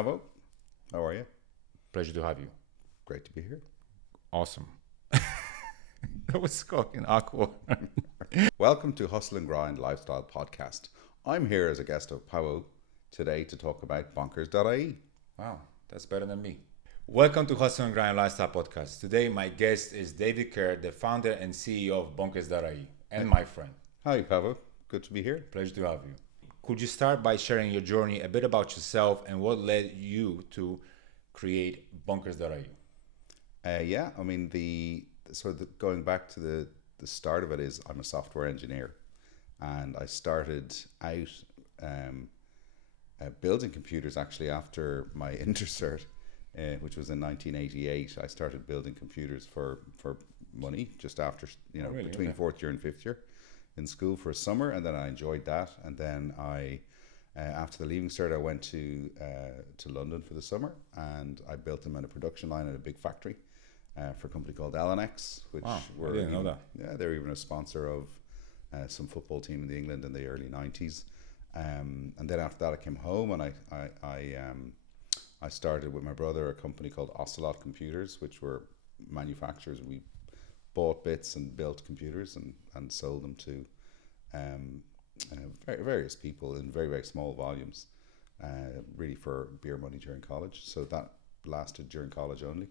Pavo. How are you? Pleasure to have you. Great to be here. Awesome. That was fucking awkward. Welcome to Hustle and Grind Lifestyle Podcast. I'm here as a guest of Pavo today to talk about Bonkers.ie. Wow, that's better than me. Welcome to Hustle and Grind Lifestyle Podcast. Today, my guest is David Kerr, the founder and CEO of Bonkers.ie, and my friend. Hi, Pavo. Good to be here. Pleasure to have you. Could you start by sharing your journey, a bit about yourself, and what led you to create Bonkers.ie? Going back to the start of it is I'm a software engineer, and I started out building computers actually after my intercert, which was in 1988. I started building computers for money just after, between fourth year and fifth year in school for a summer, and then I enjoyed that. And then after the leaving cert, I went to London for the summer, and I built them in a production line at a big factory for a company called LNX, which I didn't know that. Yeah, they were even a sponsor of some football team in the England in the early 90s. And then after that, I came home and I started with my brother a company called Ocelot Computers, which were manufacturers. We bought bits and built computers and sold them to various people in very, very small volumes, really for beer money during college. So that lasted during college only.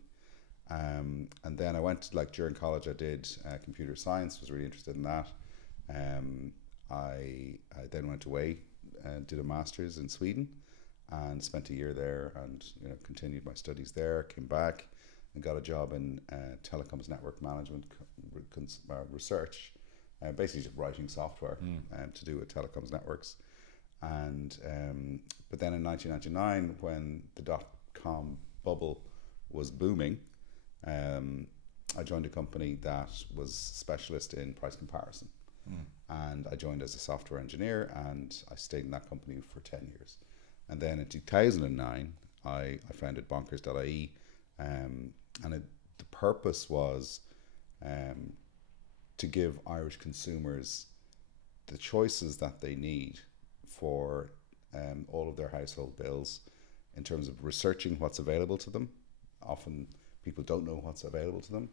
And then I went, during college, I did computer science, was really interested in that. I then went away and did a master's in Sweden and spent a year there and continued my studies there, came back and got a job in telecoms network management research, basically just writing software to do with telecoms networks. And but then in 1999, when the dot-com bubble was booming, I joined a company that was specialist in price comparison. And I joined as a software engineer, and I stayed in that company for 10 years. And then in 2009, I founded Bonkers.ie, and the purpose was to give Irish consumers the choices that they need for all of their household bills in terms of researching what's available to them. Often people don't know what's available to them.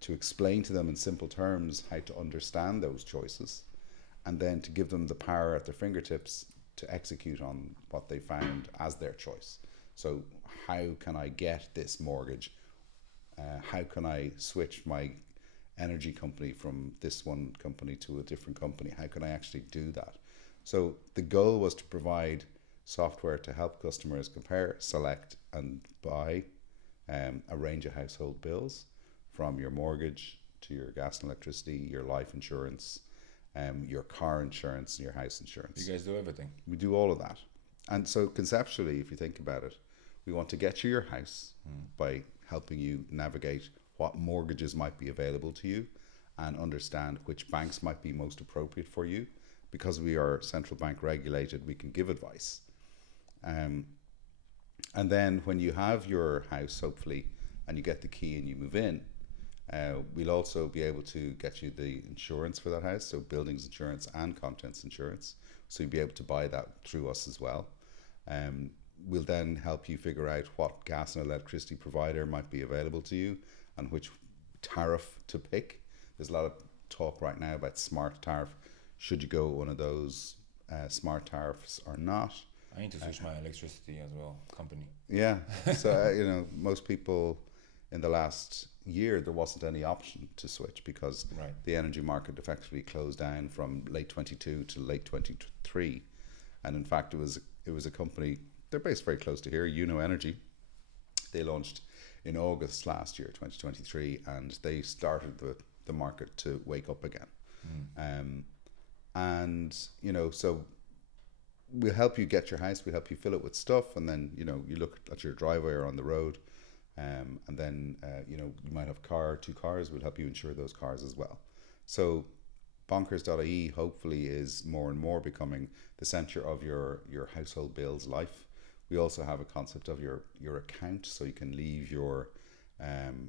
To explain to them in simple terms how to understand those choices, and then to give them the power at their fingertips to execute on what they found as their choice. So how can I get this mortgage? How can I switch my energy company from this one company to a different company? How can I actually do that? So the goal was to provide software to help customers compare, select, and buy a range of household bills, from your mortgage to your gas and electricity, your life insurance, your car insurance, and your house insurance. You guys do everything. We do all of that. And so conceptually, if you think about it, we want to get you your house by helping you navigate what mortgages might be available to you and understand which banks might be most appropriate for you. Because we are central bank regulated, we can give advice. And then when you have your house, hopefully, and you get the key and you move in, we'll also be able to get you the insurance for that house, so buildings insurance and contents insurance. So you'll be able to buy that through us as well. We'll then help you figure out what gas and electricity provider might be available to you and which tariff to pick. There's a lot of talk right now about smart tariff. Should you go with one of those smart tariffs or not? I need to switch my electricity as well, company. Yeah, so most people in the last year, there wasn't any option to switch because the energy market effectively closed down from late 22 to late 23. And in fact, it was a company, they're based very close to here, Energy. They launched in August last year, 2023, and they started the market to wake up again. So we'll help you get your house, we'll help you fill it with stuff, and then you look at your driveway or on the road, and then you might have two cars, we'll help you insure those cars as well. So Bonkers.ie hopefully is more and more becoming the center of your household bills life. We also have a concept of your account, so you can leave your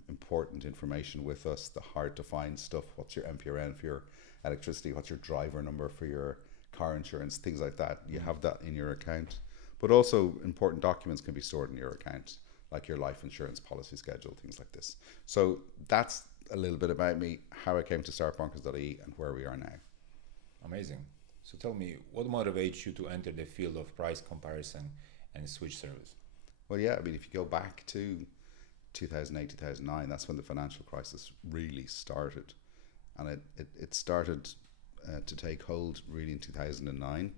important information with us, the hard to find stuff. What's your MPRN for your electricity? What's your driver number for your car insurance? Things like that. You have that in your account. But also important documents can be stored in your account, like your life insurance policy schedule, things like this. So that's a little bit about me, how I came to start Bonkers.ie and where we are now. Amazing. So tell me, what motivates you to enter the field of price comparison and switch service? Well, yeah, I mean, if you go back to 2008, 2009, that's when the financial crisis really started. And it started to take hold really in 2009.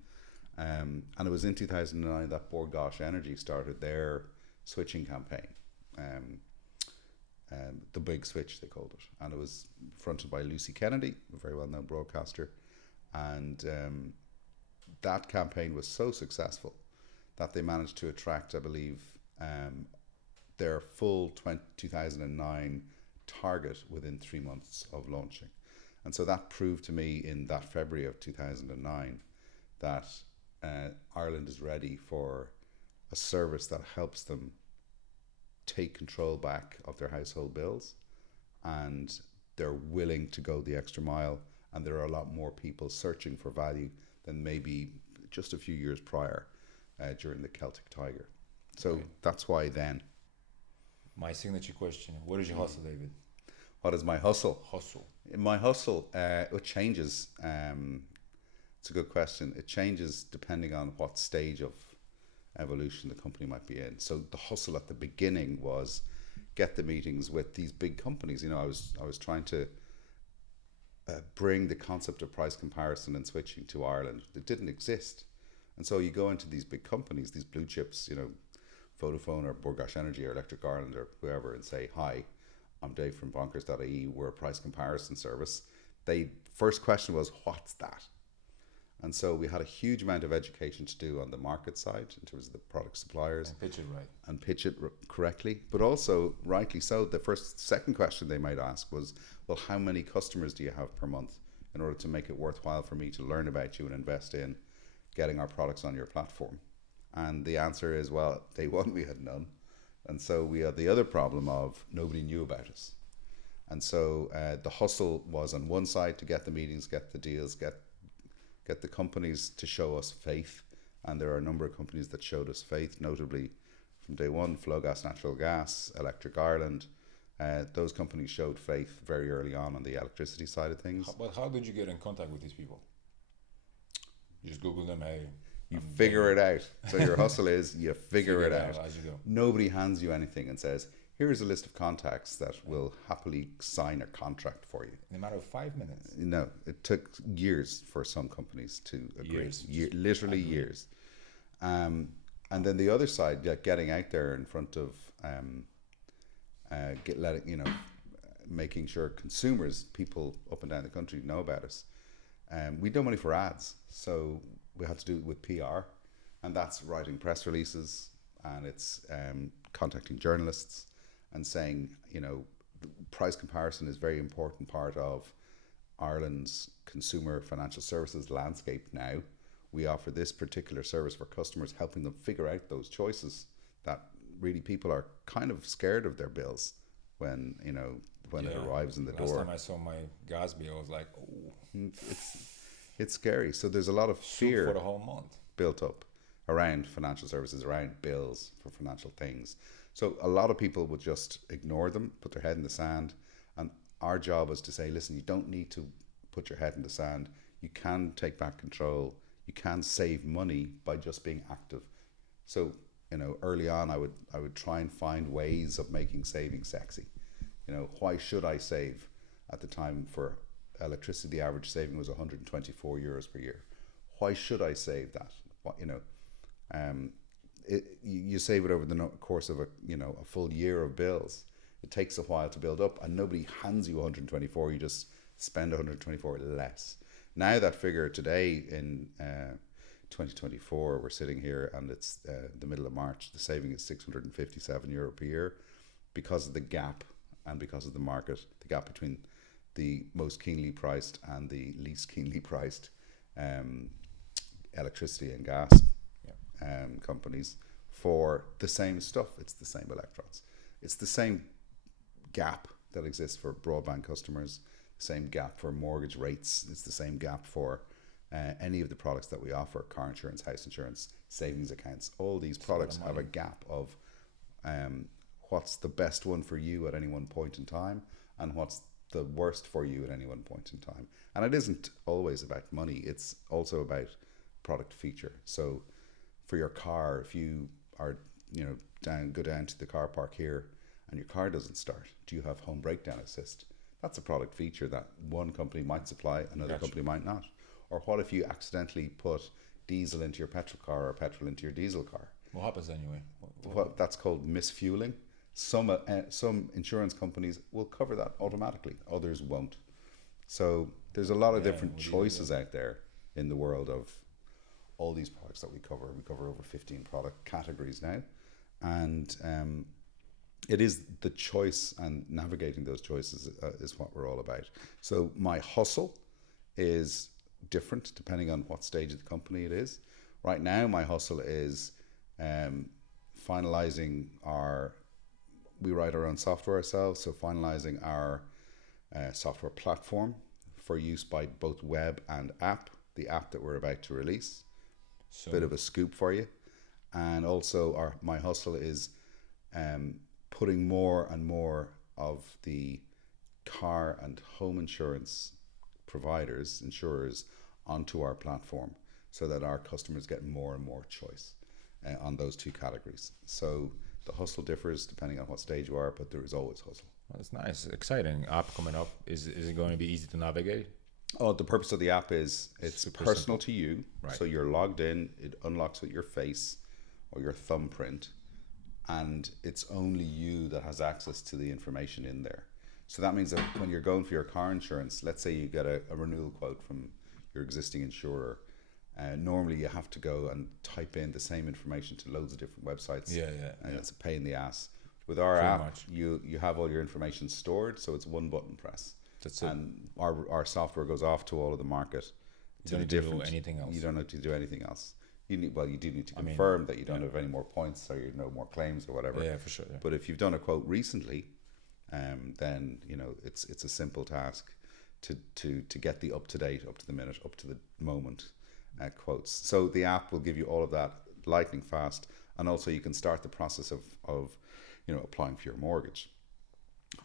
And it was in 2009 that Bonkers Energy started their switching campaign. The big switch, they called it. And it was fronted by Lucy Kennedy, a very well-known broadcaster. And that campaign was so successful that they managed to attract, I believe, their full 2009 target within 3 months of launching. And so that proved to me in that February of 2009 that Ireland is ready for a service that helps them take control back of their household bills, and they're willing to go the extra mile, and there are a lot more people searching for value than maybe just a few years prior during the Celtic Tiger. So Okay. that's why then. My signature question, what is your hustle, David? What is my hustle? Hustle. My hustle, it changes. It's a good question. It changes depending on what stage of evolution the company might be in. So the hustle at the beginning was get the meetings with these big companies. You know, I was trying to bring the concept of price comparison and switching to Ireland. It didn't exist. And so you go into these big companies, these blue chips, you know, Vodafone or Bonkers Energy or Electric Ireland or whoever, and say, hi, I'm Dave from Bonkers.ie, we're a price comparison service. They first question was, what's that? And so we had a huge amount of education to do on the market side in terms of the product suppliers. And pitch it right. And pitch it correctly, but also rightly so. The second question they might ask was, well, how many customers do you have per month in order to make it worthwhile for me to learn about you and invest in getting our products on your platform? And the answer is, well, day one we had none. And so we had the other problem of nobody knew about us. And so the hustle was on one side to get the meetings, get the deals, get the companies to show us faith. And there are a number of companies that showed us faith, notably from day one, Flowgas Natural Gas, Electric Ireland. Those companies showed faith very early on the electricity side of things. But how did you get in contact with these people? You just Google them, hey. You figure it out. So your hustle is you figure it out. As you go. Nobody hands you anything and says, here's a list of contacts that will happily sign a contract for you. In a matter of 5 minutes. No, it took years for some companies to agree. Literally agree. Years. And then the other side, getting out there in front of making sure consumers, people up and down the country know about us. We don't money for ads, so we had to do it with PR, and that's writing press releases, and it's contacting journalists and saying, you know, price comparison is a very important part of Ireland's consumer financial services landscape now. We offer this particular service for customers, helping them figure out those choices that really people are kind of scared of their bills when, you know, when it arrives in the door. Last time I saw my gas bill, I was like, oh. It's scary. So there's a lot of fear for the whole month built up around financial services, around bills for financial things. So a lot of people would just ignore them, put their head in the sand. And our job is to say, listen, you don't need to put your head in the sand. You can take back control. You can save money by just being active. So, you know, early on, I would try and find ways of making saving sexy. You know, why should I save? At the time for electricity, the average saving was 124 euros per year. Why should I save that? What, you know, you save it over the course of a full year of bills. It takes a while to build up, and nobody hands you 124. You just spend 124 less. Now that figure today in 2024, we're sitting here and it's the middle of March. The saving is 657 euro per year because of the gap and because of the market, the gap between the most keenly priced and the least keenly priced electricity and gas companies for the same stuff. It's the same electrons. It's the same gap that exists for broadband customers, the same gap for mortgage rates. It's the same gap for any of the products that we offer, car insurance, house insurance, savings accounts, all these products have a gap of what's the best one for you at any one point in time and what's the worst for you at any one point in time. And it isn't always about money, it's also about product feature. So for your car, if you are, go down to the car park here and your car doesn't start, do you have home breakdown assist? That's a product feature that one company might supply, another company might not. Or what if you accidentally put diesel into your petrol car or petrol into your diesel car? What happens anyway? Well, that's called misfueling. Some insurance companies will cover that automatically, others won't. So there's a lot of different choices out there in the world of all these products that we cover. We cover over 15 product categories now, and it is the choice and navigating those choices is what we're all about. So my hustle is different depending on what stage of the company it is. Right now, my hustle is finalizing we write our own software ourselves, so finalizing our software platform for use by both web and app, the app that we're about to release. So, bit of a scoop for you. And also my hustle is putting more and more of the car and home insurance insurers onto our platform so that our customers get more and more choice on those two categories. So the hustle differs depending on what stage you are, but there is always hustle. Well, that's nice. Exciting app coming up. Is it going to be easy to navigate? Oh, the purpose of the app is it's super personal to you. Right. So you're logged in, it unlocks with your face or your thumbprint, and it's only you that has access to the information in there. So that means that when you're going for your car insurance, let's say you get a renewal quote from your existing insurer, normally you have to go and type in the same information to loads of different websites. And it's a pain in the ass. With our app, you have all your information stored, so it's one button press. That's it. And our software goes off to all of the market. You don't need to do anything else. You don't need to do anything else. You do need to confirm that you don't have any more points or no more claims or whatever. Yeah, for sure. Yeah. But if you've done a quote recently, then it's a simple task to get the up to date, up to the minute, up to the moment quotes. So the app will give you all of that lightning fast, and also you can start the process of applying for your mortgage.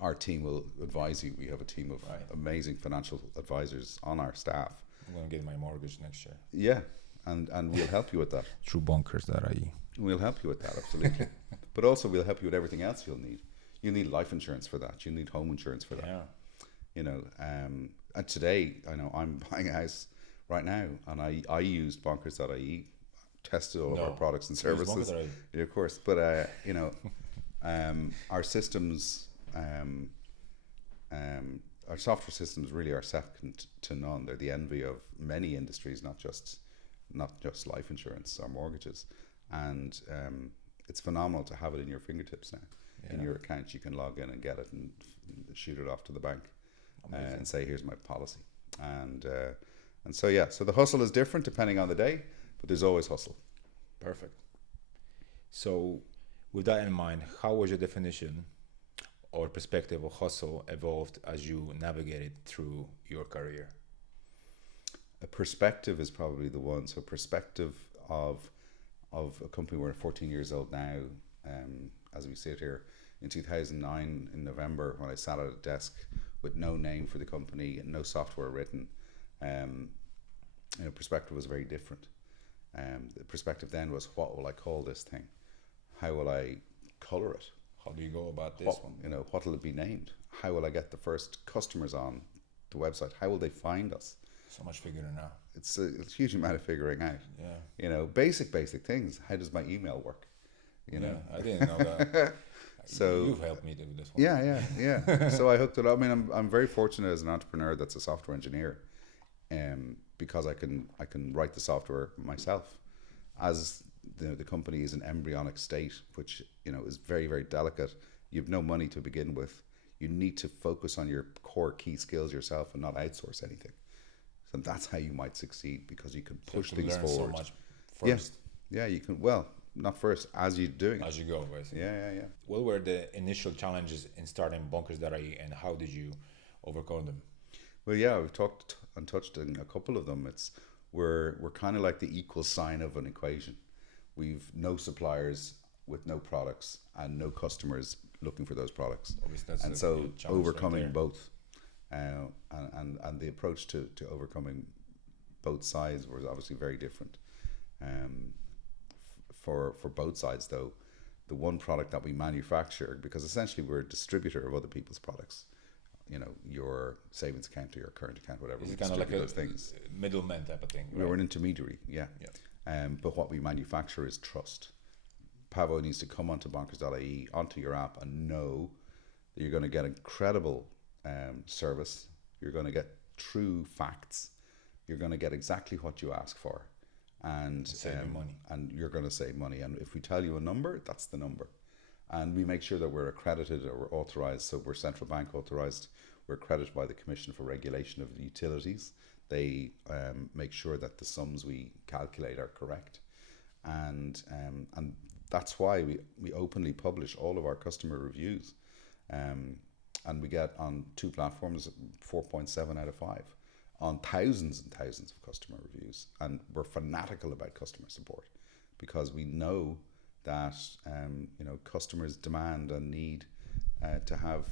Our team will advise you. We have a team of amazing financial advisors on our staff. I'm going to get my mortgage next year. Yeah, and we'll help you with that. Through Bonkers.ie. We'll help you with that, absolutely. But also we'll help you with everything else you'll need. You need life insurance for that. You need home insurance for that. Yeah. And today, I know I'm buying a house right now, and I used Bonkers.ie, tested all of our products and services. Yeah, of course. But our systems, our software systems really are second to none. They're the envy of many industries, not just life insurance or mortgages. And it's phenomenal to have it in your fingertips now. Yeah. In your account, you can log in and get it and shoot it off to the bank and say, "Here's my policy." And so the hustle is different depending on the day, but there's always hustle. Perfect. So, with that in mind, how was your definition or perspective of hustle evolved as you navigated through your career? A perspective is probably the one. So, perspective of a company. We're 14 years old now. As we sit here in 2009 in November, when I sat at a desk with no name for the company and no software written, perspective was very different. The perspective then was, what will I call this thing? How will I color it? How do you go about this one? What will it be named? How will I get the first customers on the website? How will they find us? So much figuring out. It's a huge amount of figuring out. Yeah. Basic things. How does my email work? I didn't know that. So you've helped me do this one. Yeah. So I hooked it up. I mean, I'm very fortunate as an entrepreneur that's a software engineer, because I can write the software myself. As the company is an embryonic state, which is very, very delicate. You have no money to begin with. You need to focus on your core key skills yourself and not outsource anything. So that's how you might succeed, because you can push things forward. So much first. Yeah, you can. Well, not first, as you're doing it. As you go, basically. Yeah. What were the initial challenges in starting Bonkers.ie, and how did you overcome them? Well, yeah, we've talked and touched on a couple of them. It's we're kind of like the equal sign of an equation. We've no suppliers with no products and no customers looking for those products. Obviously, that's And a so huge challenge overcoming right there. both, and the approach to overcoming both sides was obviously very different. For both sides though, the one product that we manufacture, because essentially we're a distributor of other people's products, you know, your savings account or your current account, whatever. Is We it kind of like distribute a those things. middleman type of thing? We're Right? an intermediary, yeah. But what we manufacture is trust. Pavo needs to come onto Bonkers.ie, onto your app, and know that you're going to get incredible service. You're going to get true facts. You're going to get exactly what you ask for, and Save you money. And you're going to save money. And if we tell you a number, that's the number. And we make sure that we're accredited or we're authorized. So we're central bank authorized. We're accredited by the Commission for Regulation of the Utilities. They make sure that the sums we calculate are correct, and that's why we openly publish all of our customer reviews, and we get on 2 platforms 4.7 out of 5 on thousands and thousands of customer reviews, and we're fanatical about customer support because we know that you know, customers demand and need to have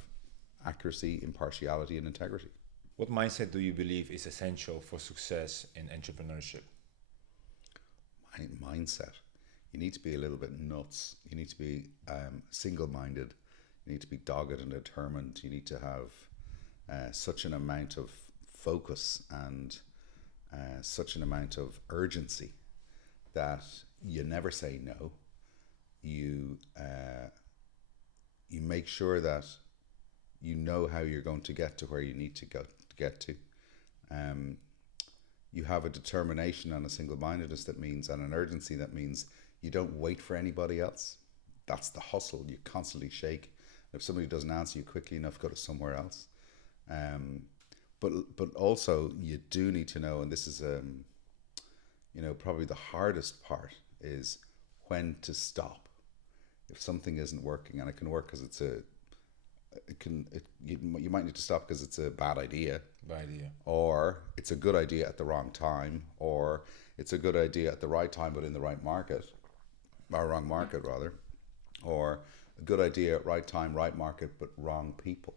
accuracy, impartiality, and integrity. What mindset do you believe is essential for success in entrepreneurship? Mindset. You need to be a little bit nuts. You need to be single-minded. You need to be dogged and determined. You need to have such an amount of focus and such an amount of urgency that you never say no. You make sure that you know how you're going to get to where you need to get to. You have a determination and a single-mindedness that means, and an urgency that means you don't wait for anybody else. That's the hustle. You constantly shake. If somebody doesn't answer you quickly enough, go to somewhere else. But also you do need to know, and this is you know, probably the hardest part, is when to stop. If something isn't working, and it can work because it's you might need to stop because it's a bad idea. Bad idea. Or it's a good idea at the wrong time, or it's a good idea at the right time but in the right market, or wrong market rather, or a good idea at right time, right market, but wrong people.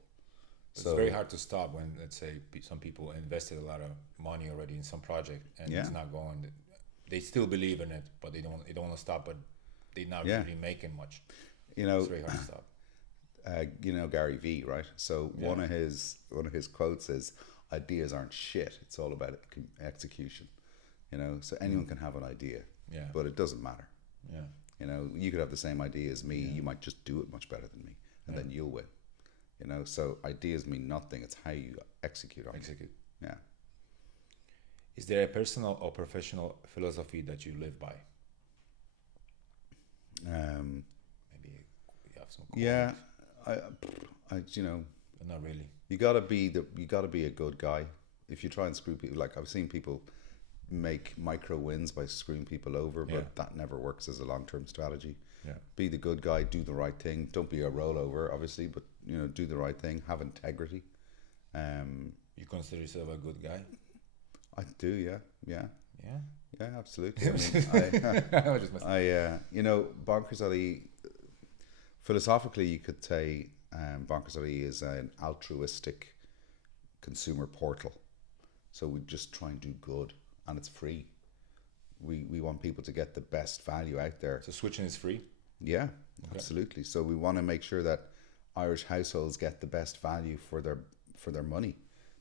It's very hard to stop when, let's say, some people invested a lot of money already in some project and it's not going. They still believe in it, but they don't want to stop, but they're not really making much. You know, it's very hard to stop. You know Gary V, right? So one of his quotes is, "Ideas aren't shit. It's all about execution." You know, so anyone can have an idea, but it doesn't matter. Yeah. You know, you could have the same idea as me. You might just do it much better than me, and then you'll win. You know, so ideas mean nothing. It's how you execute on them. Yeah. Is there a personal or professional philosophy that you live by? Maybe you have some. Yeah, I you know, but not really. you gotta be a good guy. If you try and screw people, like I've seen people make micro wins by screwing people over, but that never works as a long-term strategy. Yeah. Be the good guy, do the right thing. Don't be a rollover, obviously, but you know, do the right thing. Have integrity. You consider yourself a good guy? I do, yeah. Yeah, absolutely. I mean, you know, Bonkers.ie, philosophically, you could say Bonkers.ie is an altruistic consumer portal. So we just try and do good, and it's free. We want people to get the best value out there. So switching is free? Yeah, absolutely. So we want to make sure that Irish households get the best value for their money,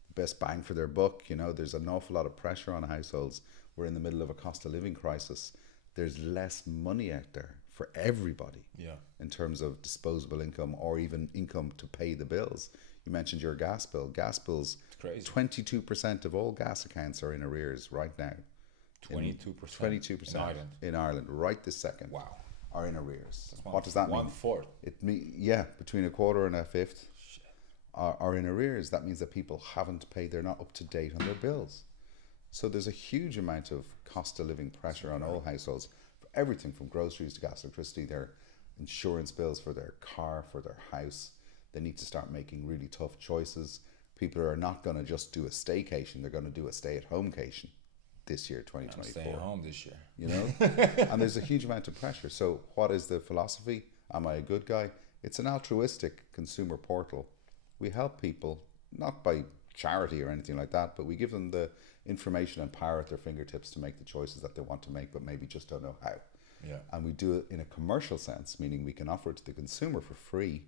the best bang for their buck. You know, there's an awful lot of pressure on households. We're in the middle of a cost of living crisis. There's less money out there for everybody in terms of disposable income or even income to pay the bills. You mentioned your gas bill. Gas bills, 22% of all gas accounts are in arrears right now. 22%? 22% in Ireland right this second. Wow. Are in arrears. What does that mean? 1/4. Between a quarter and a fifth are in arrears. That means that people haven't paid, they're not up to date on their bills. So there's a huge amount of cost of living pressure on all households for everything from groceries to gas, electricity, their insurance bills for their car, for their house. They need to start making really tough choices. People are not going to just do a staycation, they're going to do a stay-at-home-cation. this year, I'm 2024. staying home this year. You know, and there's a huge amount of pressure. So what is the philosophy? Am I a good guy? It's an altruistic consumer portal. We help people, not by charity or anything like that, but we give them the information and power at their fingertips to make the choices that they want to make, but maybe just don't know how. Yeah. And we do it in a commercial sense, meaning we can offer it to the consumer for free,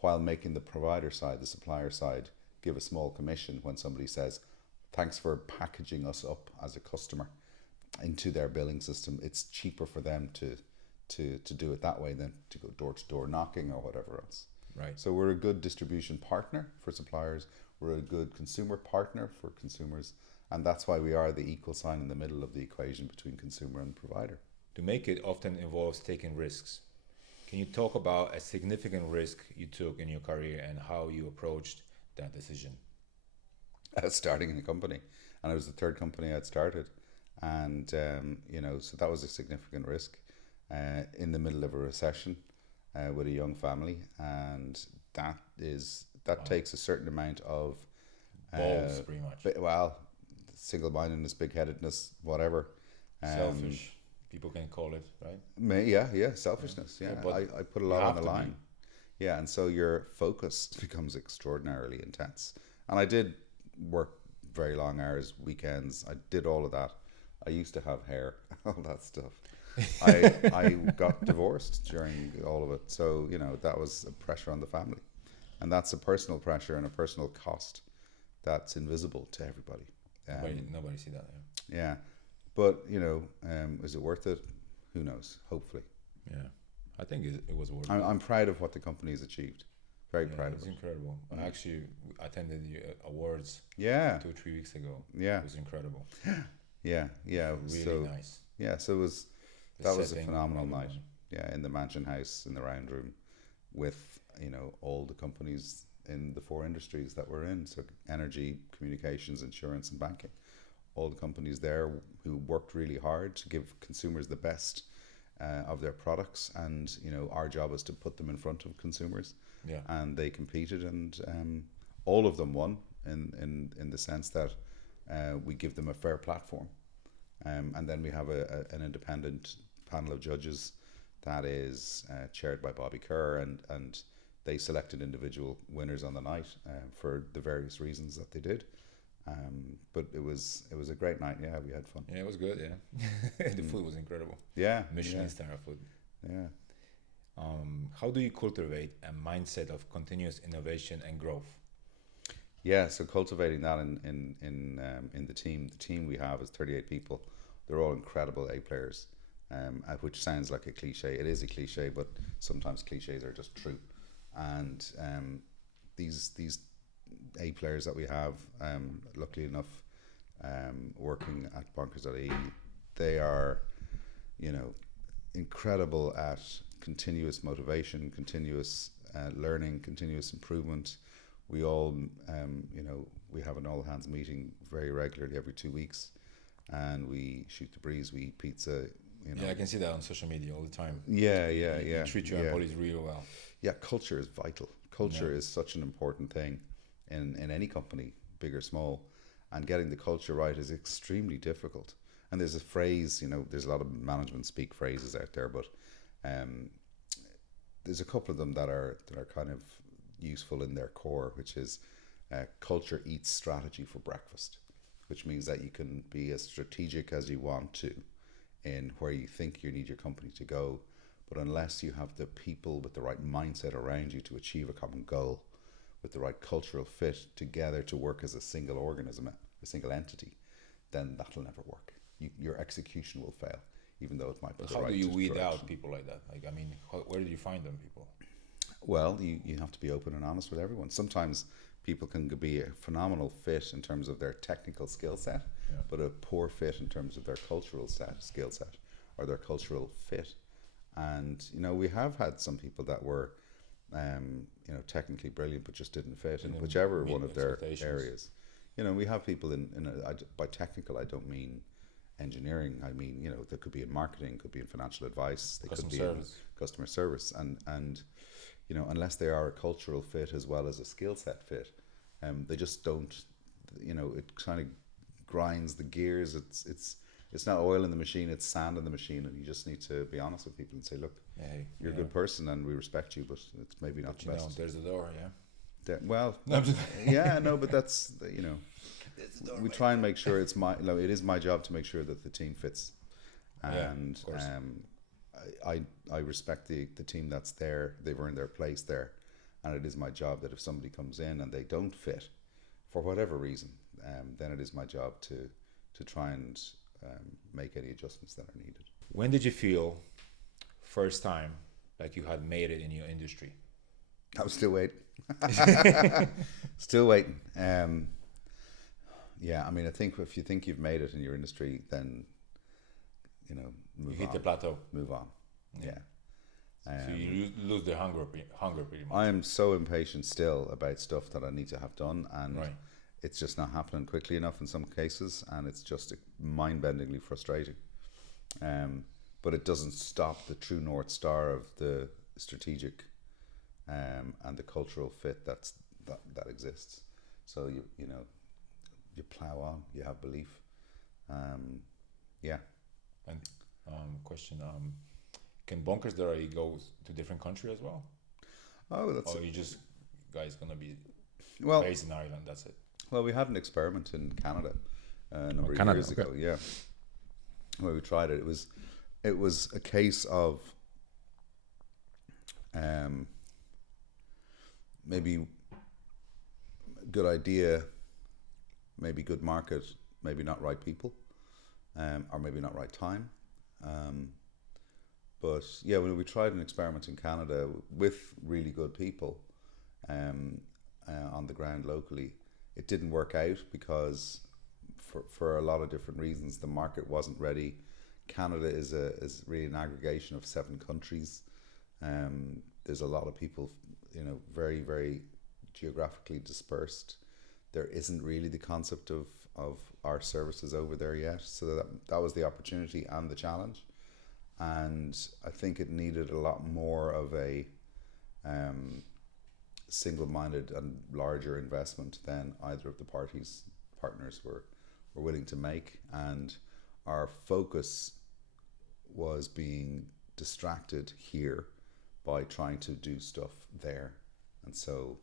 while making the provider side, the supplier side, give a small commission when somebody says, thanks for packaging us up as a customer into their billing system. It's cheaper for them to do it that way than to go door to door knocking or whatever else. Right. So we're a good distribution partner for suppliers. We're a good consumer partner for consumers. And that's why we are the equal sign in the middle of the equation between consumer and provider. To make it often involves taking risks. Can you talk about a significant risk you took in your career and how you approached that decision? Starting in a company, and it was the third company I'd started, and so that was a significant risk in the middle of a recession with a young family, and that takes a certain amount of balls, pretty much. Single-mindedness, big-headedness, whatever. Selfish, people can call it, right? Selfishness. Yeah, but I put a lot on the line. Yeah, and so your focus becomes extraordinarily intense. And I did work very long hours, weekends. I did all of that. I used to have hair, all that stuff. I got divorced during all of it. So, that was a pressure on the family. And that's a personal pressure and a personal cost that's invisible to everybody. Nobody see that. Yeah. But, is it worth it? Who knows? Hopefully. Yeah. I think it was worth it. I'm proud of what the company has achieved. Very proud of it. It's incredible. I actually attended the awards 2-3 weeks ago. Yeah. It was incredible. Yeah. It was really nice. Yeah, so that was a phenomenal night. Yeah, in the Mansion House, in the round room, with, all the companies in the 4 industries that we're in. So energy, communications, insurance, and banking. All the companies there who worked really hard to give consumers the best of their products, and our job is to put them in front of consumers. Yeah. And they competed, and all of them won in the sense that we give them a fair platform, and then we have an independent panel of judges that is chaired by Bobby Kerr, and they selected individual winners on the night for the various reasons that they did. But it was a great night. Yeah, we had fun. Yeah, it was good. Yeah, the food was incredible. Yeah, Michelin star food. Yeah. How do you cultivate a mindset of continuous innovation and growth? Yeah, so cultivating that in the team. The team we have is 38 people. They're all incredible A players, which sounds like a cliche. It is a cliche, but sometimes cliches are just true. And these A players that we have, luckily enough, working at Bonkers.ie, they are, incredible at continuous motivation, continuous learning, continuous improvement. We all, we have an all hands meeting very regularly every 2 weeks, and we shoot the breeze. We eat pizza. Yeah, I can see that on social media all the time. Yeah. You treat your employees really well. Yeah, culture is vital. Culture is such an important thing in any company, big or small, and getting the culture right is extremely difficult. And there's a phrase, there's a lot of management speak phrases out there, but there's a couple of them that are kind of useful in their core, which is culture eats strategy for breakfast, which means that you can be as strategic as you want to in where you think you need your company to go, but unless you have the people with the right mindset around you to achieve a common goal, with the right cultural fit together to work as a single organism, a single entity, then that'll never work. Your execution will fail, even though it might be the right direction. How do you weed direction. out people like that? Where do you find them people? Well, you have to be open and honest with everyone. Sometimes people can be a phenomenal fit in terms of their technical skill set, but a poor fit in terms of their cultural skill set or their cultural fit. And, we have had some people that were, technically brilliant, but just didn't fit in whichever one of their areas. We have people by technical, I don't mean engineering. I mean, they could be in marketing, could be in financial advice, they could be in customer service. And unless they are a cultural fit as well as a skill set fit, they just don't, it kind of grinds the gears. It's not oil in the machine, it's sand in the machine, and you just need to be honest with people and say, look, you're a good person and we respect you, but it's maybe not the best. There's the door, but that's, we try and make sure it is my job to make sure that the team fits, and I respect the team that's there. They've earned their place there, and it is my job that if somebody comes in and they don't fit for whatever reason, then it is my job to try and make any adjustments that are needed. When did you feel first time like you had made it in your industry? I was still waiting. Still waiting. I mean, I think if you think you've made it in your industry, then move on. You hit the plateau. Move on. Yeah. So you lose the hunger pretty much. I am so impatient still about stuff that I need to have done, and it's just not happening quickly enough in some cases, and it's just mind-bendingly frustrating. But it doesn't stop the true North Star of the strategic and the cultural fit that exists. So you plow on, you have belief. And question: can Bonkers.ie go to different countries as well? Oh, that's. Or you just guys gonna be based in Ireland? That's it. Well, we had an experiment in Canada a number of years ago. Yeah, where we tried it. It was a case of maybe good idea, maybe good market, maybe not right people, or maybe not right time. But yeah, when we tried an experiment in Canada with really good people on the ground locally, it didn't work out because for a lot of different reasons, the market wasn't ready. Canada is really an aggregation of 7 countries. There's a lot of people, very, very geographically dispersed. There isn't really the concept of our services over there yet. So that was the opportunity and the challenge. And I think it needed a lot more of a single-minded and larger investment than either of the partners were willing to make. And our focus was being distracted here by trying to do stuff there. And so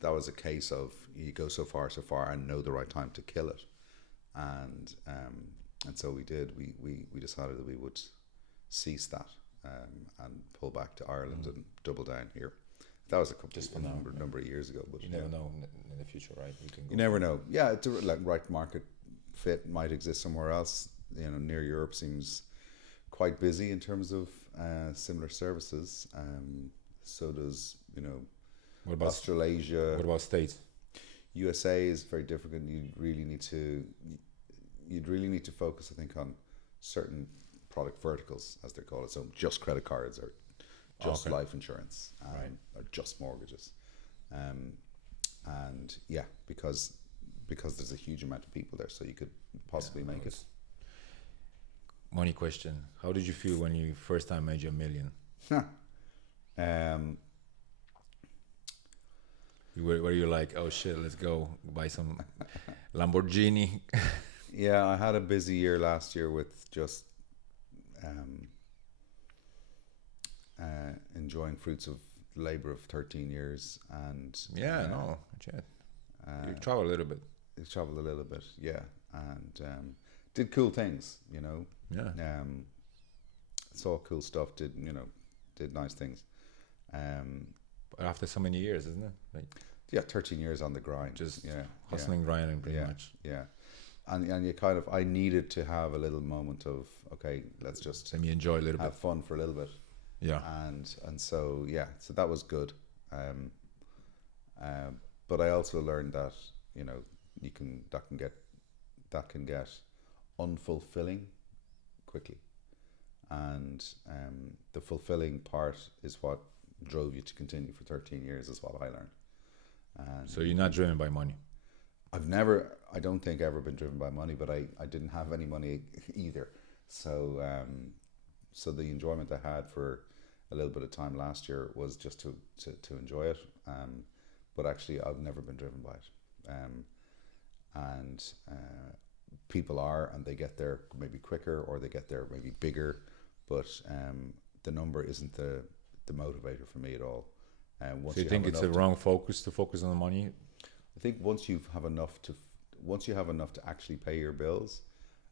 that was a case of you go so far and know the right time to kill it. And so we did. We decided that we would cease that and pull back to Ireland and double down here. That was a number of years ago. But you never know in the future, right? You never know. Yeah, like right market fit might exist somewhere else. Near Europe seems quite busy in terms of similar services. So does what about Australasia? What about States? USA is very difficult. You'd really need to focus, I think, on certain product verticals, as they're called. So just credit cards, or just life insurance, or just mortgages, and yeah, because there's a huge amount of people there, so you could possibly make it. Money question: how did you feel when you first time made your million? Were you like, oh shit, let's go buy some Lamborghini? Yeah, I had a busy year last year with just enjoying fruits of labor of 13 years, and you travel a little bit. Traveled a little bit, yeah, and did cool things, saw cool stuff, did nice things. But after so many years, isn't it? Like, 13 years on the grind, just hustling, grinding, pretty much. Yeah, and you kind of, I needed to have a little moment of, okay, let's just let me enjoy a little have bit, fun for a little bit. Yeah, and so that was good. But I also learned that that can get unfulfilling quickly, and the fulfilling part is what drove you to continue for 13 years, is what I learned. And so you're not driven by money? I don't think ever been driven by money, but I didn't have any money either. So so the enjoyment I had for a little bit of time last year was just to enjoy it. But actually I've never been driven by it. And people are, and they get there maybe quicker, or they get there maybe bigger, but the number isn't the motivator for me at all. Once so you think it's a wrong focus to focus on the money? I think once you have enough to actually pay your bills,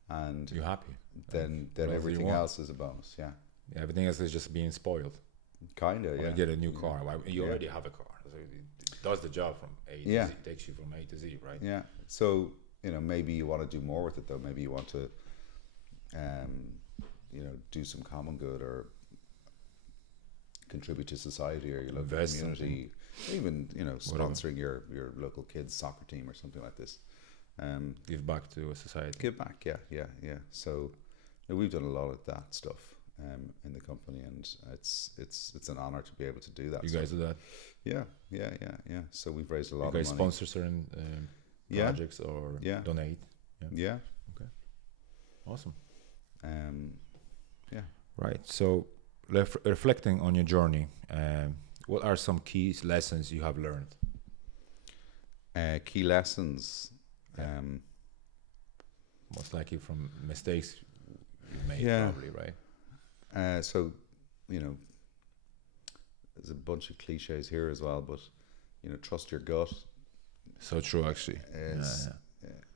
and you're happy, then everything else is a bonus. Yeah, everything else is just being spoiled. Kinda, yeah. You get a new car. You already have a car. So it does the job from A to Z. It takes you from A to Z, right? Yeah. So, maybe you want to do more with it, though. Maybe you want to, do some common good, or contribute to society or your local community. Even, sponsoring your local kids' soccer team or something like this. Give back to a society. Give back, yeah. So we've done a lot of that stuff in the company, and it's an honor to be able to do that. You guys do that? Yeah. So we've raised a lot of money. You guys sponsor certain projects or donate? Yeah. Okay. Awesome. Yeah. Right. So reflecting on your journey, what are some key lessons you have learned? Key lessons. Most likely from mistakes you made, probably, right? So, there's a bunch of cliches here as well, but trust your gut. So true, actually.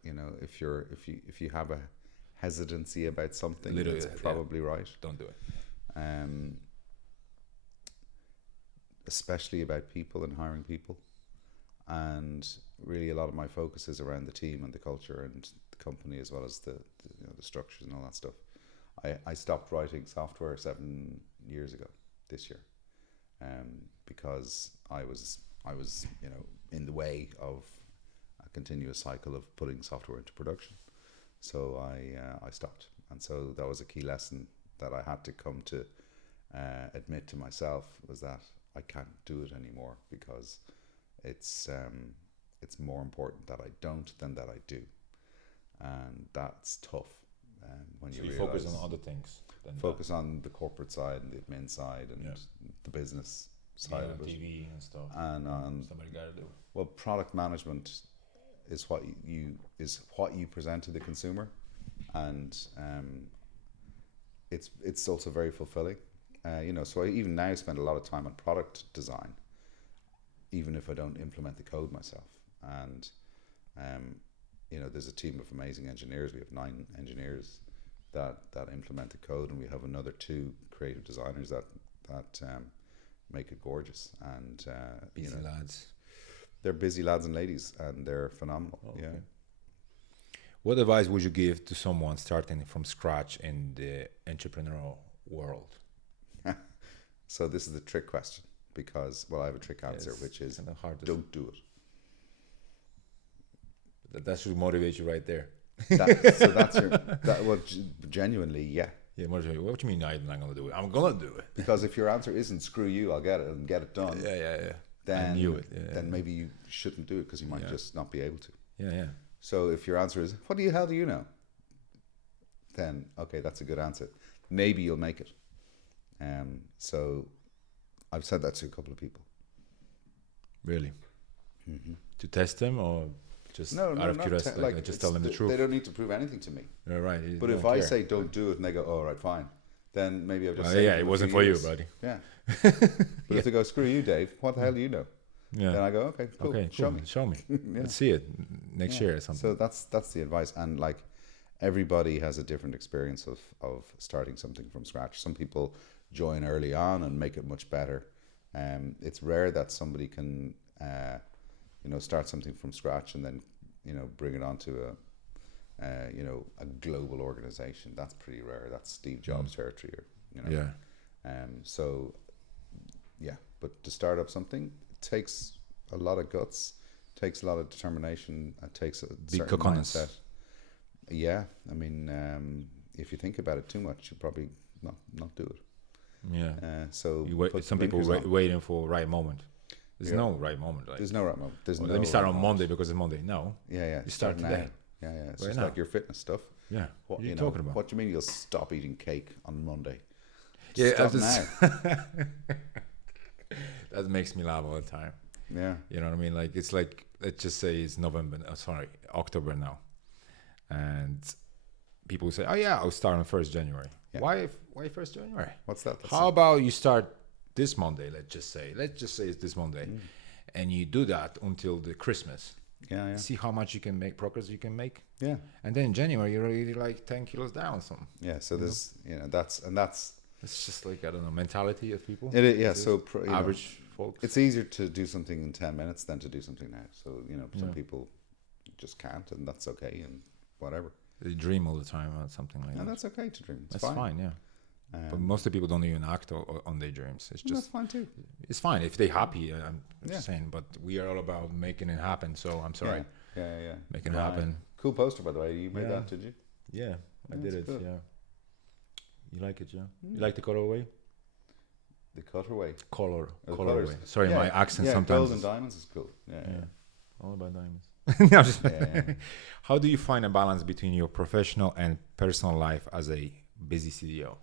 If you have a hesitancy about something, it's probably right. Don't do it. Especially about people and hiring people. And really, a lot of my focus is around the team and the culture and the company, as well as the structures and all that stuff. I stopped writing software 7 years ago this year, because I was in the way of a continuous cycle of putting software into production. So I stopped, and so that was a key lesson that I had to come to admit to myself, was that I can't do it anymore, because it's more important that I don't than that I do, and that's tough. When you focus on other things, focus on the corporate side and the admin side and the business side of it, TV and stuff, and somebody got to do. Well, product management is what you present to the consumer, and it's also very fulfilling. So I even now spend a lot of time on product design, even if I don't implement the code myself. And there's a team of amazing engineers. We have 9 engineers that implement the code, and we have another 2 creative designers that make it gorgeous. And busy lads. They're busy lads and ladies, and they're phenomenal. Oh, okay. Yeah. What advice would you give to someone starting from scratch in the entrepreneurial world? So this is the trick question, because I have a trick answer, which is don't do it. That should motivate you right there. Genuinely, yeah. Yeah, motivate. What do you mean I'm not going to do it? I'm going to do it. Because if your answer isn't screw you, I'll get it and get it done. Yeah. Then I knew it. Then maybe you shouldn't do it, because you might just not be able to. Yeah. So if your answer is, what the hell do you know? Then, okay, that's a good answer. Maybe you'll make it. So I've said that to a couple of people. Really? Mm-hmm. To test them, or just out of curiosity, just tell them the truth? They don't need to prove anything to me. Yeah, right. But if I say don't do it and they go, all right, fine, then maybe I've just said it wasn't for you, buddy. Yeah. But if they go, screw you, Dave, what the hell do you know? Yeah. Then I go, okay, cool. Show me. Let's see it next year or something. So that's the advice. And everybody has a different experience of starting something from scratch. Some people join early on and make it much better. It's rare that somebody can start something from scratch and then bring it onto a global organization. That's pretty rare. That's Steve Jobs territory. But to start up something, it takes a lot of guts, takes a lot of determination, it takes a certain mindset. Yeah, I mean, if you think about it too much, you probably not do it. Yeah. So some people waiting for right moment. There's no right moment. There's no right moment. Let me start on Monday because it's Monday. No. Yeah. You start today. Yeah. It's just like your fitness stuff. Yeah. What are you talking about? What do you mean you'll stop eating cake on Monday? Stop now. That makes me laugh all the time. Yeah. You know what I mean? It's like, let's just say it's October now. and people say, "Oh yeah, I'll start on 1st January." Yeah. Why 1st January? What's that? How about you start this Monday? Let's just say it's this Monday, and you do that until the Christmas. Yeah. See how much you can make, progress you can make. Yeah. And then in January you're already like 10 kilos down or something. Yeah. So there's, that's. It's just like, I don't know, mentality of people. It is, yeah. So average folks. It's easier to do something in 10 minutes than to do something now. So some people just can't, and that's okay, and whatever. They dream all the time about something like that. And that's okay to dream. That's fine, yeah. But most of the people don't even act on their dreams. It's just, that's fine too. It's fine if they're happy. I'm just saying, but we are all about making it happen. So I'm sorry. Yeah. Making it happen. Cool poster, by the way. You made that, did you? Yeah, I did it. Cool. Yeah. You like it, yeah? You like the colorway? The cutaway. Colorway. Sorry, my accent sometimes. Gold and diamonds is cool. Yeah. All about diamonds. No, just How do you find a balance between your professional and personal life as a busy CDO?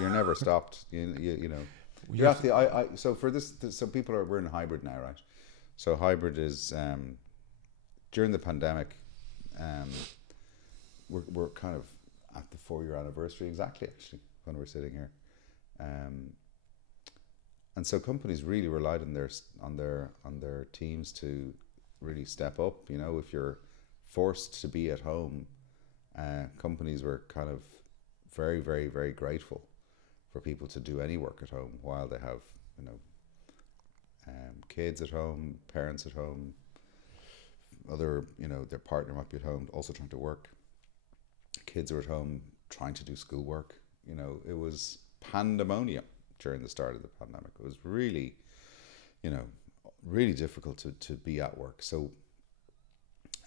You're never stopped. You know. You have to. So for this, so we're in hybrid now, right? So hybrid is during the pandemic. We're kind of at the 4-year anniversary exactly, actually, when we're sitting here, and so companies really relied on their teams to really step up. You know, if you're forced to be at home, companies were kind of very, very, very grateful for people to do any work at home while they have, kids at home, parents at home, other, their partner might be at home also trying to work. Kids are at home trying to do schoolwork. It was pandemonium during the start of the pandemic. It was really, really difficult to be at work. So,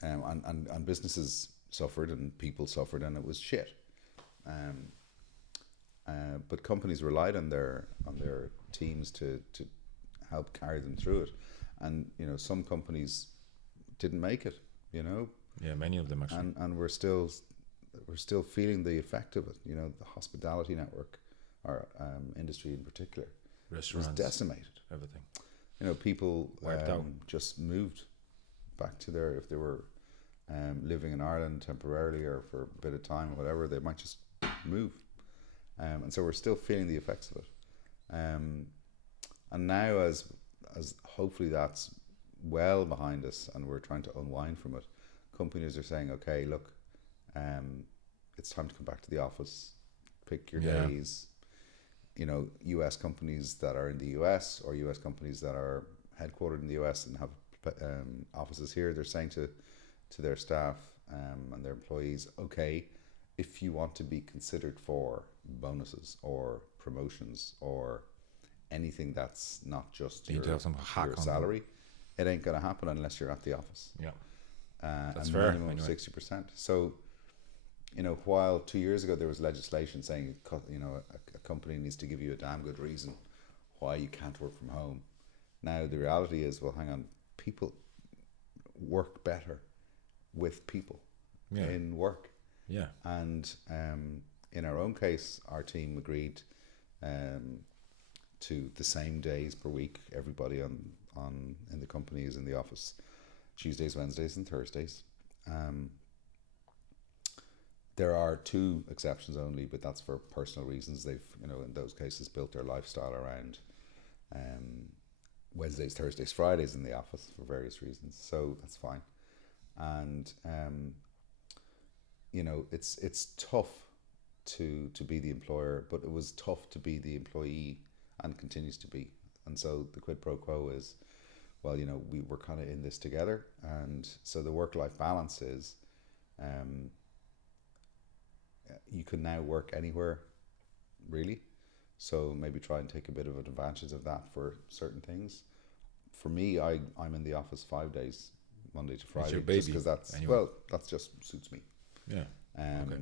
and businesses suffered and people suffered, and it was shit. But companies relied on their teams to help carry them through it, and some companies didn't make it. Yeah, many of them actually. And we're still feeling the effect of it. The hospitality network, our industry in particular, restaurants was decimated. Everything. People wiped out. Just moved back to if they were living in Ireland temporarily or for a bit of time or whatever, they might just move. And so we're still feeling the effects of it. And now as hopefully that's well behind us and we're trying to unwind from it, companies are saying, okay, look, it's time to come back to the office, pick your days. US companies that are in the US or US companies that are headquartered in the US and have offices here, they're saying to their staff and their employees, okay, if you want to be considered for bonuses or promotions or anything that's not just your salary, it ain't going to happen unless you're at the office. Yeah, that's fair. Minimum 60%. So, while 2 years ago there was legislation saying, a company needs to give you a damn good reason why you can't work from home. Now the reality is, well, hang on, people work better with people in work. Yeah. And in our own case, our team agreed to the same days per week. Everybody in the company is in the office Tuesdays, Wednesdays, and Thursdays. There are 2 exceptions only, but that's for personal reasons. They've, in those cases, built their lifestyle around Wednesdays, Thursdays, Fridays in the office for various reasons. So that's fine. And it's tough to be the employer, but it was tough to be the employee and continues to be. And so the quid pro quo is, well, we were kind of in this together. And so the work-life balance is, you can now work anywhere, really. So maybe try and take a bit of an advantage of that for certain things. For me, I'm in the office 5 days, Monday to Friday, just because that just suits me. Yeah. Okay.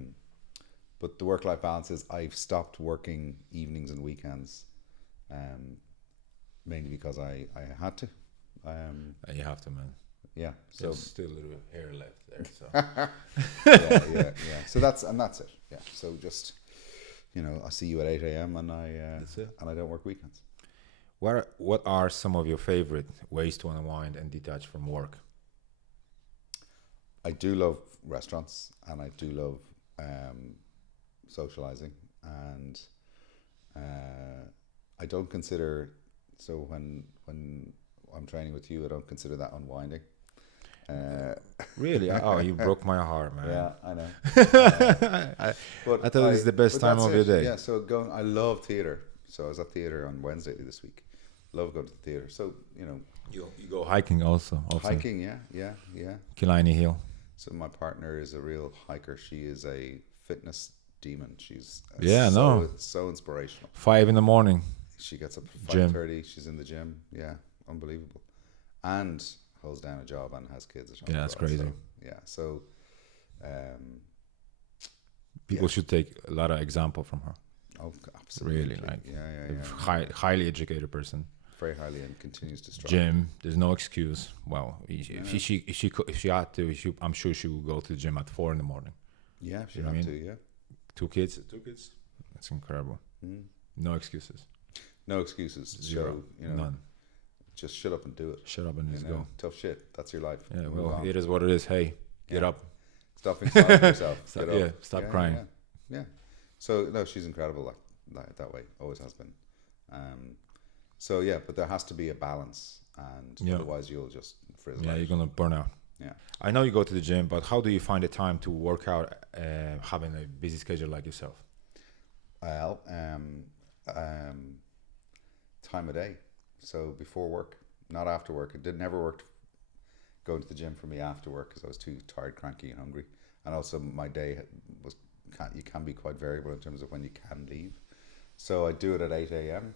But the work-life balance is I've stopped working evenings and weekends, mainly because I had to. You have to, man. Yeah. So there's still a little hair left there. So. yeah. So that's it. Yeah. So just, I see you at 8 a.m. and I don't work weekends. What are some of your favorite ways to unwind and detach from work? I do love restaurants, and I do love socializing, and I don't consider, so when I'm training with you, I don't consider that unwinding. Really? Oh, you broke my heart, man. Yeah, I know. I thought it was the best time of your day. Yeah, so I love theatre. So I was at theatre on Wednesday this week. Love going to the theatre. So, you know. You go hiking also. Often. Hiking, yeah. Killiney Hill. So my partner is a real hiker. She is a fitness demon. She's so inspirational. 5 a.m. She gets up at 5:30. She's in the gym. Yeah, unbelievable. And holds down a job and has kids. Yeah, that's crazy. So people should take a lot of example from her. Oh, absolutely. Really, like highly educated person. Very highly, and continues to strive. Gym, there's no excuse. Well, if she had to, I'm sure she would go to the gym at 4 a.m. Yeah, she had to. Yeah. Two kids. That's incredible. No excuses. No excuses. Zero. So, none. Just shut up and do it. Shut up and just go. Tough shit. That's your life. Yeah. Well, it is what it is. Hey, get up. Stop being sorry for yourself. Stop crying. Yeah. So no, she's incredible. Like that way, always has been. So yeah, but there has to be a balance, and otherwise you'll just frizzle. Yeah, you're gonna burn out. Yeah. I know you go to the gym, but how do you find the time to work out, having a busy schedule like yourself? Well, time of day. So before work, not after work. It never worked going to the gym for me after work because I was too tired, cranky, and hungry. And also my day you can be quite variable in terms of when you can leave. So I do it at 8 a.m.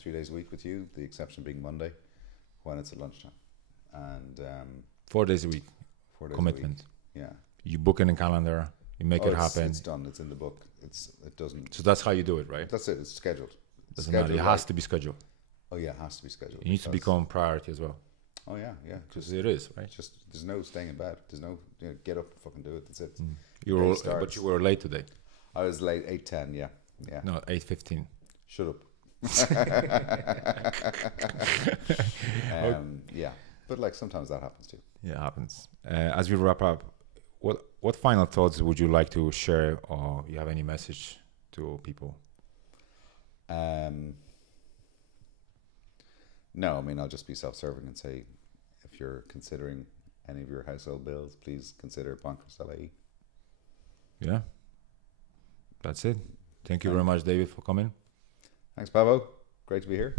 3 days a week with you, the exception being Monday when it's at lunchtime. And 4 days a week. 4 days commitment. A week. Yeah. You book in a calendar, you make it happen. It's done, it's in the book. It doesn't. So that's how you do it, right? That's it, it's scheduled. Doesn't matter, it has to be scheduled. Oh yeah, it has to be scheduled. It needs to become priority as well. Oh yeah. Because it is, right? Just there's no staying in bed. There's no get up and fucking do it. That's it. But you were late today. I was late 8:10. Yeah. No, 8:15. Shut up. Yeah, but like sometimes that happens too. Yeah, it happens. As we wrap up, what final thoughts would you like to share, or you have any message to people? No, I mean, I'll just be self-serving and say, if you're considering any of your household bills, please consider Bonkers.ie. Yeah, that's it. Thank you very much, David, for coming. Thanks, Pavo. Great to be here.